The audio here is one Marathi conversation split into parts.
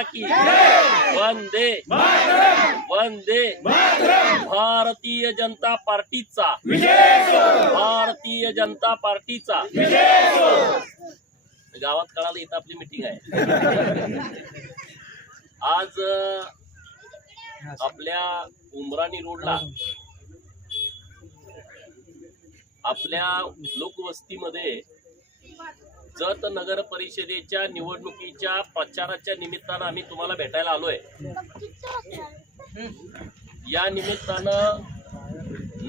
माता की वंदे। वंदे। भारतीय जनता पार्टीचा। भारतीय जनता पार्टीचा। गावात कळालं इथं आपली मिटिंग आहे. आज आपल्या उमराणी रोडला आपल्या लोकवस्तीमध्ये जत नगर परिषदेच्या निवडणुकीच्या प्रचाराच्या निमित्तानं आम्ही तुम्हाला भेटायला आलोय. या निमित्तानं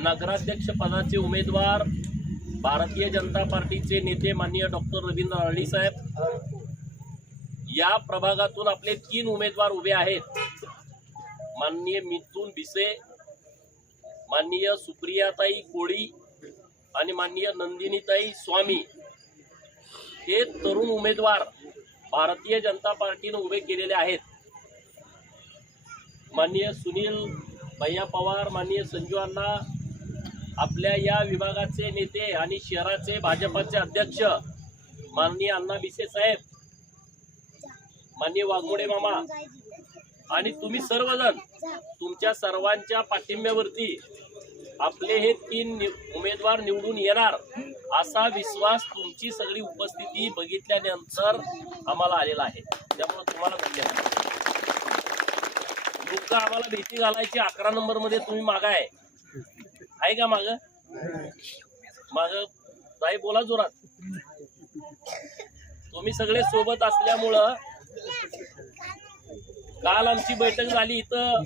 नगराध्यक्ष पदाचे उमेदवार भारतीय जनता पार्टीचे नेते माननीय डॉक्टर रवींद्र अरळी साहेब या प्रभागातून आपले तीन उमेदवार उभे आहेत. माननीय मिथून भिसे माननीय सुप्रियाताई कोळी आणि माननीय नंदिनीताई स्वामी. हे तरुण उमेदवार भारतीय जनता पार्टीनं उभे केलेले आहेत. माननीय सुनील भैया पवार माननीय संजू अण्णा आपल्या या विभागाचे नेते आणि शहराचे भाजपाचे अध्यक्ष माननीय अण्णा बिसे साहेब माननीय वाघमोडे मामा आणि तुम्ही सर्वजण तुमच्या सर्वांच्या पाठिंब्यावरती आपले हे तीन नि- उमेदवार निवडून येणार असा विश्वास तुमची सगळी उपस्थिती बघितल्यानंतर आम्हाला आलेला आहे. त्यामुळे तुम्हाला धन्यवाद. लोक आम्हाला भीती घालायची अकरा नंबरमध्ये तुम्ही मागाय. आहे आहे का माग? माग? ताई बोला जोरात. तुम्ही सगळे सोबत असल्यामुळं काल आमची बैठक झाली. इथं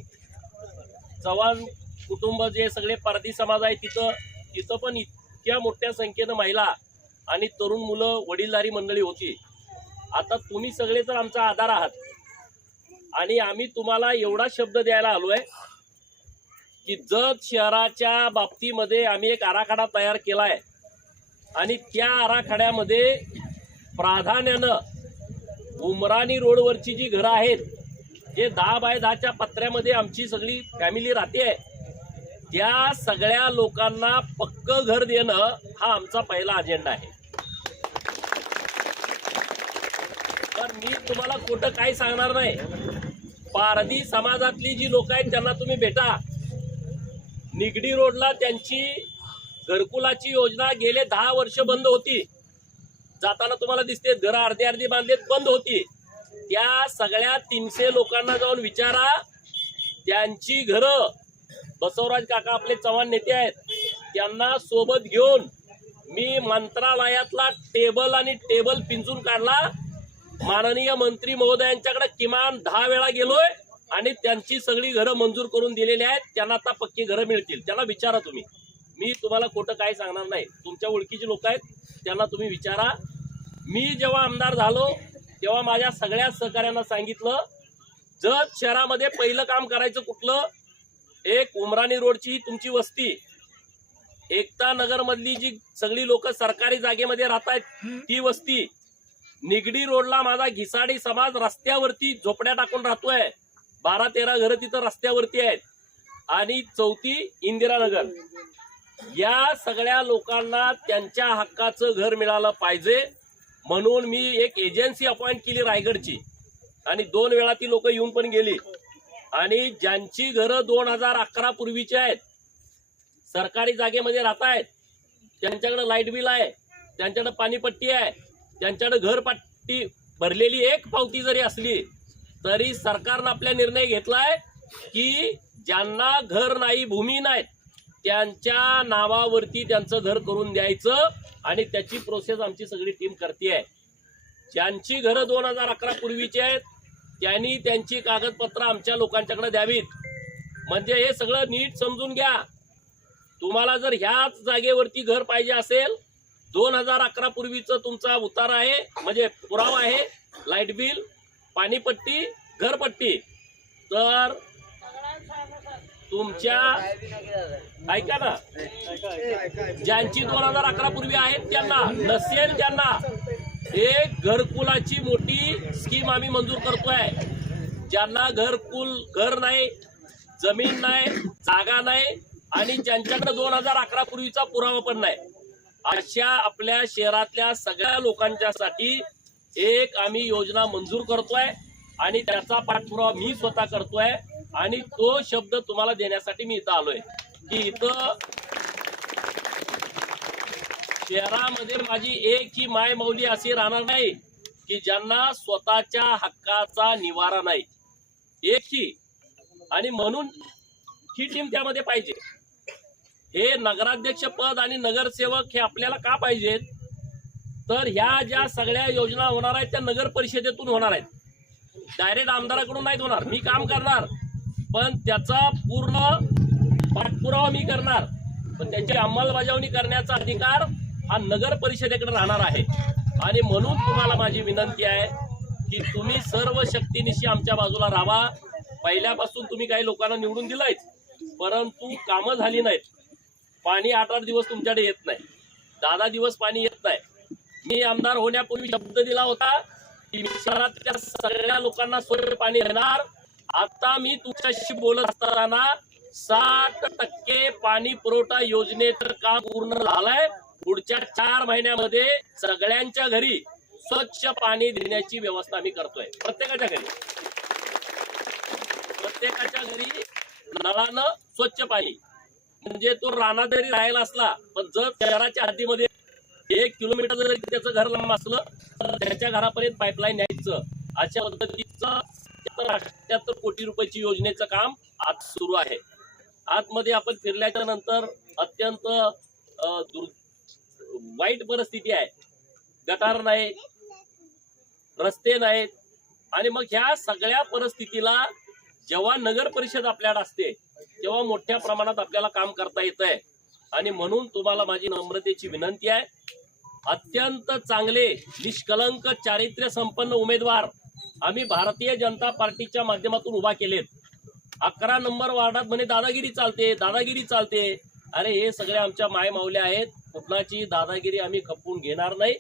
चव्हाण कुटुंब जे सगळे पारधी समाज आहे तिथं तिथं पण इतक्या मोठ्या संख्येनं महिला आणि तरुण मुलं वडीलधारी मंडळी होती. आता तुम्ही सगळे तर आमचा आधार आहात. आणि आम्ही तुम्हाला एवढा शब्द द्यायला आलो आहे की जत शहराच्या बाबतीमध्ये आम्ही एक आराखडा तयार केला आहे आणि त्या आराखड्यामध्ये प्राधान्यानं उमराणी रोडवरची जी घरं आहेत जे दहा बाय दहाच्या पत्र्यामध्ये आमची सगळी फॅमिली राहते आहे त्या सगळ्या लोकांना पक्क घर देणं हा आमचा पहिला अजेंडा आहे. तर मी तुम्हाला खोटं काही सांगणार नाही. पारधी समाजातली जी लोक आहेत त्यांना तुम्ही भेटा. निगडी रोडला त्यांची घरकुलाची योजना गेले दहा वर्ष बंद होती. जाताना तुम्हाला दिसते घरं अर्धी अर्धी बांधलेत बंद होती. त्या सगळ्या तीनशे लोकांना जाऊन विचारा त्यांची घरं बसवराज काका आपले चव्हाण नेते आहेत. त्यांना सोबत घेऊन मी मंत्रालयातला टेबल आणि टेबल पिंजून काढला. माननीय मंत्री महोदयांच्याकडे किमान दहा वेळा गेलोय आणि त्यांची सगळी घरं मंजूर करून दिलेली आहेत. त्यांना आता पक्की घरं मिळतील. त्यांना विचारा तुम्ही. मी तुम्हाला खोटं काही सांगणार नाही. तुमच्या ओळखीचे लोक आहेत. त्यांना तुम्ही विचारा. मी जेव्हा आमदार झालो तेव्हा माझ्या सगळ्या सहकाऱ्यांना सांगितलं जत शहरामध्ये पहिलं काम करायचं कुठलं एक उमराणी रोडची तुमची वस्ती. एकता नगर मधली जी सगळी लोक सरकारी जागेमध्ये राहत आहेत ती वस्ती. निगडी रोडला माझा घिसाडी समाज रस्त्यावरती झोपड्या टाकून राहतोय. बारा तेरा घरं तिथं रस्त्यावरती आहेत. आणि चौथी इंदिरानगर या सगळ्या लोकांना त्यांच्या हक्काचं घर मिळालं पाहिजे म्हणून मी एक एजन्सी अपॉइंट केली रायगडची. आणि दोन वेळा ती लोक येऊन पण गेली. आणि ज्यांची घरं दोन हजार अकरा पूर्वीची आहेत सरकारी जागेमध्ये राहत आहेत त्यांच्याकडे लाइट बिल आहे त्यांच्याकडे पाणीपट्टी आहे त्यांच्याकडे घरपट्टी भरलेली एक पावती जरी असली तरी सरकारनं आपला निर्णय घेतलाय की ज्यांना घर नाही भूमी नाहीत त्यांच्या नावावरती त्यांचं घर करून द्यायचं आणि त्याची प्रोसेस आमची सगळी टीम करते ज्यांची घरं दोन हजार अकरा पूर्वीची आहेत त्यांनी त्यांची कागदपत्र आमच्या लोकांच्याकडे द्यावीत. म्हणजे हे सगळं नीट समजून घ्या. तुम्हाला जर ह्याच जागेवरती घर पाहिजे असेल दोन हजार अकरा पूर्वीचं तुमचा उतार आहे म्हणजे पुरावा आहे लाइट बिल पाणीपट्टी घरपट्टी. तर तुमच्या ऐका ना ज्यांची दोन हजार अकरा पूर्वी आहेत त्यांना नसेल त्यांना एक घरकुलाची मोठी स्कीम आम्ही मंजूर करतोय. ज्यांना घरकुल घर नाही जमीन नाही जागा नाही आणि ज्यांच्याकडे दोन हजार अकरा पूर्वीचा पुरावा पण नाही. अशा आपल्या शहरातल्या सगळ्या लोकांच्यासाठी एक आम्ही योजना मंजूर करतोय आणि त्याचा पाठपुरावा मी स्वतः करतोय आणि तो शब्द तुम्हाला देण्यासाठी मी इथं आलोय. की इथं शहरामध्ये माझी एक ही माय मौली अशी राहणार नाही की ज्यांना स्वतःच्या हक्काचा निवारा नाही. एक ही. आणि म्हणून ही टीम त्यामध्ये पाहिजे. हे नगराध्यक्ष पद आणि नगरसेवक हे आपल्याला का पाहिजेत? तर ह्या ज्या सगळ्या योजना होणार आहेत त्या नगर परिषदेतून होणार आहेत. डायरेक्ट आमदाराकडून नाहीत होणार. मी काम करणार. पण त्याचा पूर्ण पाठपुरावा मी करणार. पण त्याची अंमलबजावणी करण्याचा अधिकार हा नगर परिषदेकडे राहणार आहे. आणि म्हणून तुम्हाला माझी विनंती आहे की तुम्ही सर्व शक्तीनिशी आमच्या बाजूला राहा. पहिल्यापासून तुम्ही काही लोकांना निवडून दिलायच परंतु कामं झाली नाहीत. पाणी आठ आठ दिवस तुमच्याकडे येत नाही. दहा दिवस पाणी येत नाही. मी आमदार होण्यापूर्वी शब्द दिला होता की मी शहरातल्या सगळ्या लोकांना स्वच्छ पाणी देणार. आता मी तुमच्याशी बोलत असताना साठ टक्के पाणी पुरवठा योजनेचं काम पूर्ण झालंय. पुढच्या चार महिन्यामध्ये सगळ्यांच्या घरी स्वच्छ पाणी देण्याची व्यवस्था मी करतोय. प्रत्येकाच्या घरी. प्रत्येकाच्या घरी नळानं स्वच्छ पाणी. म्हणजे तो राणा जरी राहायला असला पण जर शहराच्या हद्दीमध्ये एक किलोमीटर जरी त्याचं घर लांब असलं तर त्याच्या घरापर्यंत पाईपलाईन न्यायचं. अशा पद्धतीचं अठ्याहत्तर कोटी रुपयाची योजनेचं काम आज सुरू आहे. आतमध्ये आपण फिरल्याच्या नंतर अत्यंत अं, वाईट परिस्थिती आहे. गटार नाही रस्ते नाहीत. आणि मग ह्या सगळ्या परिस्थितीला जेव्हा नगर परिषद आपल्याकडे असते तेव्हा मोठ्या प्रमाणात आपल्याला काम करता येत आहे आणि म्हणून तुम्हाला माझी नम्रतेची विनंती आहे. अत्यंत चांगले निष्कलंक चारित्र्य संपन्न उमेदवार आम्ही भारतीय जनता पार्टीच्या माध्यमातून उभा केलेत. अकरा नंबर वार्डात म्हणे दादागिरी चालते दादागिरी चालते. अरे हे सगळे आमच्या माय माऊल्या आहेत. कुठलाची दादागिरी आम्ही खपवून घेणार नाही.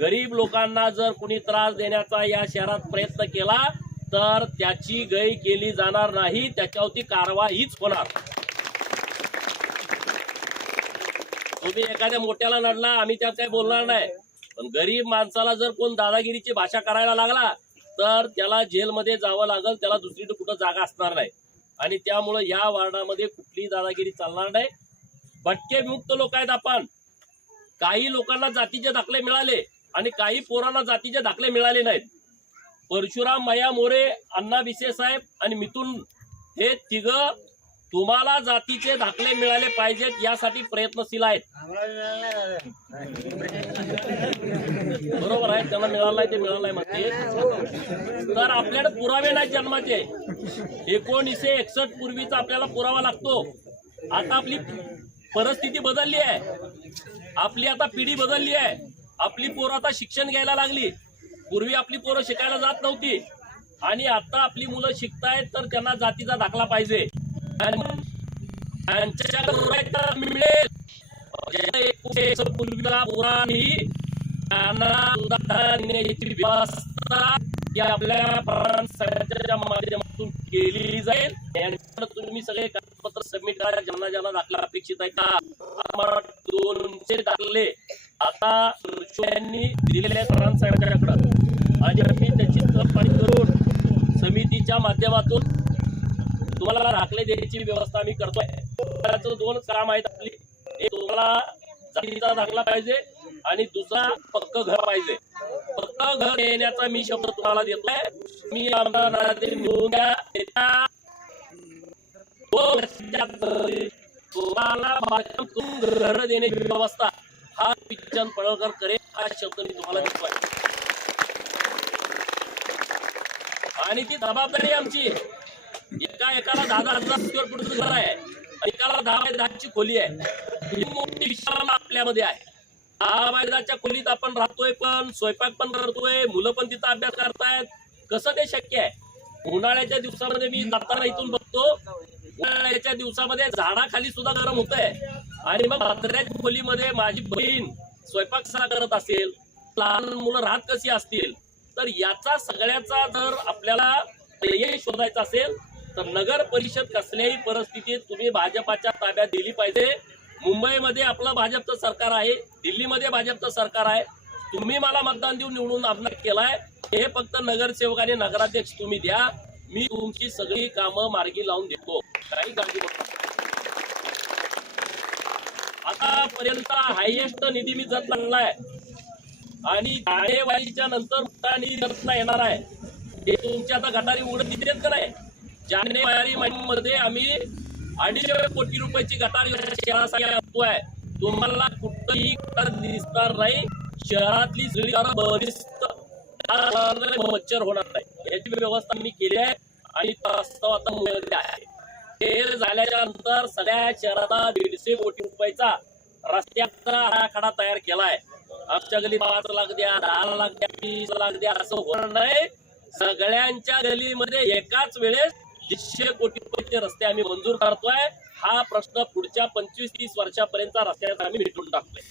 गरीब लोकांना जर कुणी त्रास देण्याचा या शहरात प्रयत्न केला तर त्याची गय केली जाणार नाही. त्याच्यावरती कारवाईच होणार. तुम्ही एखाद्या मोठ्याला लढला आम्ही त्यात काही बोलणार नाही. पण गरीब माणसाला जर कोण दादागिरीची भाषा करायला लागला तर त्याला जेलमध्ये जावं लागल त्याला दुसरीकडे कुठं जागा असणार नाही. आणि त्यामुळं या वार्डामध्ये कुठलीही दादागिरी चालणार नाही. भटके मुक्त लोक आहेत आपण. काही लोकांना जातीचे दाखले मिळाले आणि काही पोरांना जातीचे दाखले मिळाले नाहीत. परशुराम माया मोरे अण्णा विसे साहेब आणि मिथून हे तिघ तुम्हाला जातीचे दाखले मिळाले पाहिजेत यासाठी प्रयत्नशील आहेत. बरोबर आहे त्यांना मिळालं आहे ते मिळालं नाही म्हणते. तर आपल्याकडे पुरावे नाही जन्माचे. एकोणीसशे एकसष्ट पूर्वीचा आपल्याला पुरावा लागतो. आता आपली परिस्थिती बदलली आहे. आपली आता पिढी बदलली आहे. आपली पोरं आता शिक्षण घ्यायला लागली. पूर्वी आपली पोरं शिकायला जात नव्हती. आणि आता आपली मुलं शिकतायत तर त्यांना जातीचा दाखला पाहिजे. मिळेल. ज्या व्यवस्था आपल्या माध्यमातून केली जाईल. तुम्ही सगळे कागदपत्र सबमिट करा. ज्यांना ज्यांना दाखला अपेक्षित आहे का? दोनशे दाखले आता यांनी दिलेल्या आहेत आणि आम्ही त्याची तपासणी करून समितीच्या माध्यमातून तुम्हाला दाखले देण्याची व्यवस्था आम्ही करतोय. त्याचं दोन काम आहेत आपली. एक तुम्हाला जातीचा दाखला पाहिजे आणि दुसरा पक्क घर पाहिजे. पक्क घर देण्याचा मी शब्द तुम्हाला देतोय. मी आमदार निवडून द्या. तुम्हाला बांधकाम घर देण्याची व्यवस्था हा पिच्चन पळकर करेल हा शब्द मी तुम्हाला देतोय. आणि ती जबाबदारी आमची. एका एकाला दहा दहा हजार स्क्वेअर फुटचं घर आहे एकाला दहा बाय दहाची खोली आहे. ही मोठी विशाल आपल्यामध्ये आहे. दहा बाय दहाच्या खोलीत आपण राहतोय पण स्वयंपाक पण करतोय मुलं पण तिथं अभ्यास करतायत. कसं ते शक्य आहे? उन्हाळ्याच्या दिवसामध्ये मी जाताना इथून बघतो उन्हाळ्याच्या दिवसामध्ये झाडाखाली सुद्धा गरम होत आहे आणि मग म्हाताऱ्याच्या खोलीमध्ये माझी बहीण स्वयंपाक करत असेल लहान मुलं राहत कशी असतील तर याचा सगळ्याचा जर आपल्याला ध्येय असेल तर नगर परिषद कसल्याही परिस्थितीत तुम्ही भाजपाच्या ताब्यात दिली पाहिजे. मुंबईमध्ये आपलं भाजपचं सरकार आहे दिल्लीमध्ये भाजपचं सरकार आहे. तुम्ही मला मतदान देऊन निवडून आमदार केलाय. हे फक्त नगरसेवक आणि नगराध्यक्ष तुम्ही द्या. मी तुमची सगळी कामं मार्गी लावून देतो. काही काळजी आतापर्यंत हायएस्ट निधी मी जत लागलाय आणि जानेवारीच्या नंतर मोठा निधी जतला येणार आहे. हे तुमची आता गटारी उघडत दिली का नाही? जानेवारी महिन्यामध्ये आम्ही अडीचशे कोटी रुपयाची गटार आहे तुम्हाला कुठंही गटार दिसणार नाही. शहरातली सगळी मच्छर होणार नाही. याची व्यवस्था मी केली आहे आणि प्रस्ताव आता मुंबईमध्ये आहे. ते झाल्याच्यानंतर सगळ्या शहराला दीडशे कोटी रुपयाचा रस्त्याचा आराखडा तयार केलाय. आमच्या गली पाच लाख द्या दहा लाख द्या वीस लाख द्या असं होणार नाही. सगळ्यांच्या गलीमध्ये एकाच वेळेस दीडशे कोटी रुपयाचे रस्ते आम्ही मंजूर करतोय. हा प्रश्न पुढच्या पंचवीस तीस वर्षापर्यंत रस्त्याचा आम्ही मिटून टाकतोय.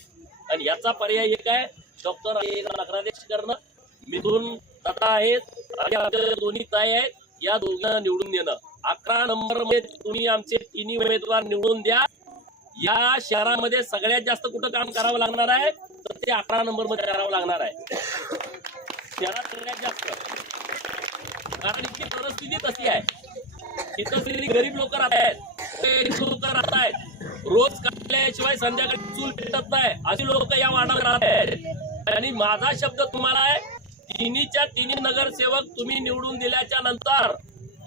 आणि याचा पर्याय एक आहे डॉक्टर नगराध्यक्ष करणं. मिथून दादा आहेत आणि दोन्ही ताई आहेत या दोघांना निवडून देणं अकरा नंबरमध्ये तुम्ही आमचे तिन्ही उमेदवार निवडून द्या. या शहरामध्ये सगळ्यात जास्त कुठं काम करावं लागणार आहे तर ते अकरा नंबरमध्ये करावं लागणार आहे. शहरात सगळ्यात जास्त. कारण इथली परिस्थिती तशी आहे. इथं गरीब लोक राहत आहेत लोक राहत आहेत. रोज काढल्याशिवाय संध्याकाळी चूल पेटत नाही. अशी लोक या वार्डात राहत आहेत. आणि माझा शब्द तुम्हाला आहे तिन्हीच्या तिन्ही नगरसेवक तुम्ही निवडून दिल्याच्या नंतर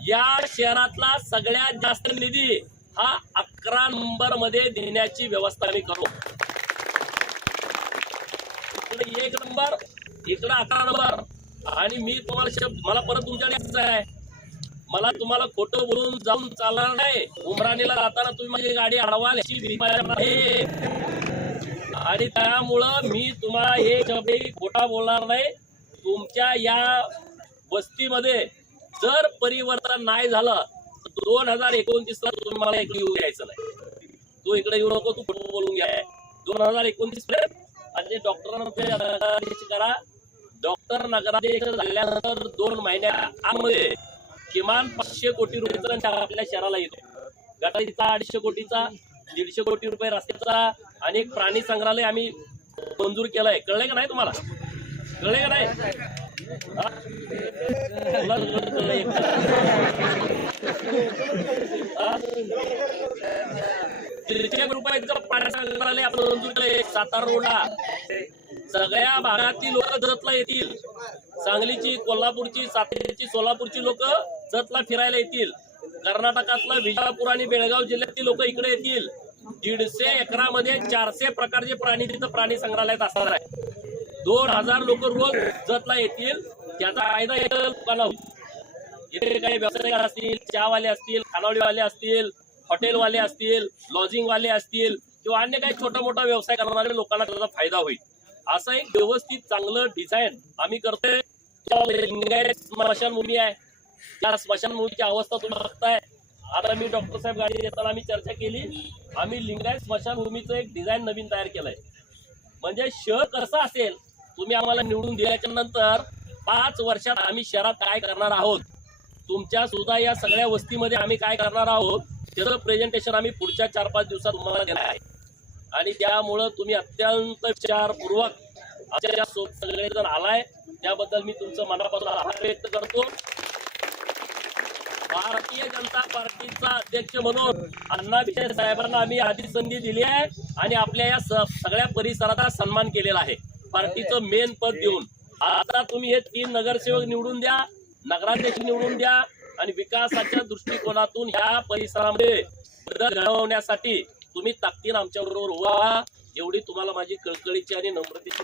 या शहरातला सगळ्यात जास्त निधी हा अकरा नंबरमध्ये देण्याची व्यवस्था मी करू. इकडे एक नंबर इकडे अकरा नंबर. आणि मी तुम्हाला शब्द मला परत तुमच्याकडे आहे. मला तुम्हाला खोटं बोलून जाऊन चालणार नाही. उमराणीला जाताना तुम्ही माझी गाडी अडवाल आणि त्यामुळं मी तुम्हाला हे शब्द खोटा बोलणार नाही. तुमच्या या वस्तीमध्ये जर परिवर्तन नाही झालं तर दोन हजार एकोणतीस ला तुम्ही मला इकडे येऊ द्यायचं नाही. तू इकडे येऊ नको तू खोटं बोलून घ्या दोन हजार एकोणतीस पर्यंत आणि डॉक्टरांना करा. डॉक्टर नगराध्यक्ष झाल्यानंतर दोन महिन्या आतमध्ये किमान पाचशे कोटी रुपयाचा आपल्या शहराला येतो. गटारीचा अडीचशे कोटीचा दीडशे कोटी रुपये रस्त्याचा आणि प्राणी संग्रहालय आम्ही मंजूर केलंय. कळलंय का नाही तुम्हाला? कळलंय का नाही? रुपयाचं आपण सातारोडा सातारा रोडला. सगळ्या भागातील लोक जतला येतील. सांगलीची कोल्हापूरची साताऱ्याची सोलापूरची लोक जतला फिरायला येतील. कर्नाटकातला विजापूर आणि बेळगाव जिल्ह्यातील लोक इकडे येतील. दीडशे एकरामध्ये चारशे प्रकारचे प्राणी तिथं प्राणी संग्रहालयात असणार आहे दोन हजार लोक रोज जतला येतील त्याचा फायदा येईल लोकांना होईल इथे काही व्यावसायिक असतील चहावाले असतील खानावळीवाले असतील हॉटेलवाले असतील लॉजिंगवाले असतील किंवा अन्य काही छोटा मोठा व्यवसाय करणाऱ्या लोकांना त्याचा फायदा होईल. असं एक व्यवस्थित चांगलं डिझाईन आम्ही करतोय. लिंगायत स्मशानभूमी आहे. त्या स्मशानभूमीची अवस्था तुम्ही बघताय. आता मी डॉक्टर साहेब गाडी देताना आम्ही चर्चा केली. आम्ही लिंगायत स्मशानभूमीचं एक डिझाईन नवीन तयार केलंय. म्हणजे शहर कसं असेल तुम्ही आम्हाला निवडून दिल्याच्या नंतर पाच वर्षात आम्ही शहरात काय करणार आहोत? तुमच्या सुद्धा या सगळ्या वस्तीमध्ये आम्ही काय करणार आहोत? त्याचं प्रेझेंटेशन आम्ही पुढच्या चार पाच दिवसात तुम्हाला देणार आहे. आणि त्यामुळं तुम्ही अत्यंत विचारपूर्वक आमच्या सगळेजण आलाय. त्याबद्दल मी तुमचं मनापासून आभार व्यक्त करतो. भारतीय जनता पार्टीचा अध्यक्ष म्हणून अण्णा विजय साहेबांना आम्ही आधी संधी दिली आहे आणि आपल्या या सगळ्या परिसराचा सन्मान केलेला आहे. पार्टीचं मेन पद देऊन. आता तुम्ही हे तीन नगरसेवक निवडून द्या नगराध्यक्ष निवडून द्या आणि विकासाच्या दृष्टिकोनातून या परिसरामध्ये बदल घडवण्यासाठी तुम्ही ताकदीन आमच्या बरोबर व्हा. एवढी तुम्हाला माझी कळकळीची आणि नम्रतेची